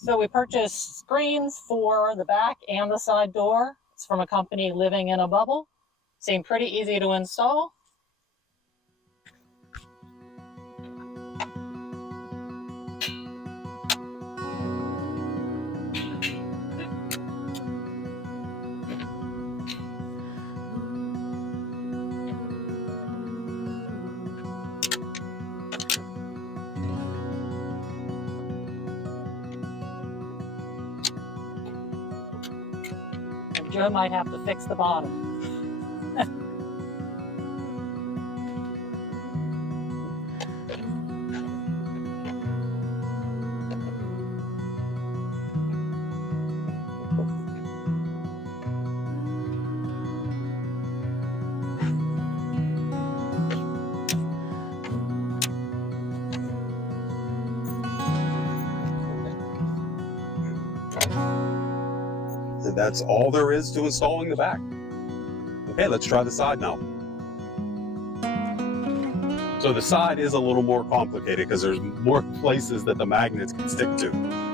So we purchased screens for the back and the side door. It's from a company Living in a Bubble. Seemed pretty easy to install. And Joe might have to fix the bottom. And that's all there is to installing the back. Okay, let's try the side now. So the side is a little more complicated because there's more places that the magnets can stick to.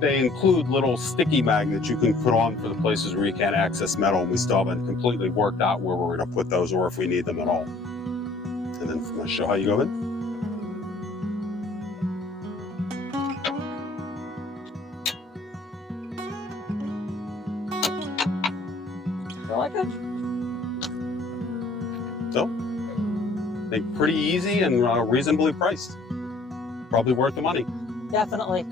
They include little sticky magnets you can put on for the places where you can't access metal, and we still haven't completely worked out where we're going to put those or if we need them at all. And then I'm going to show how you go in. You like it? So, I think pretty easy and reasonably priced. Probably worth the money. Definitely.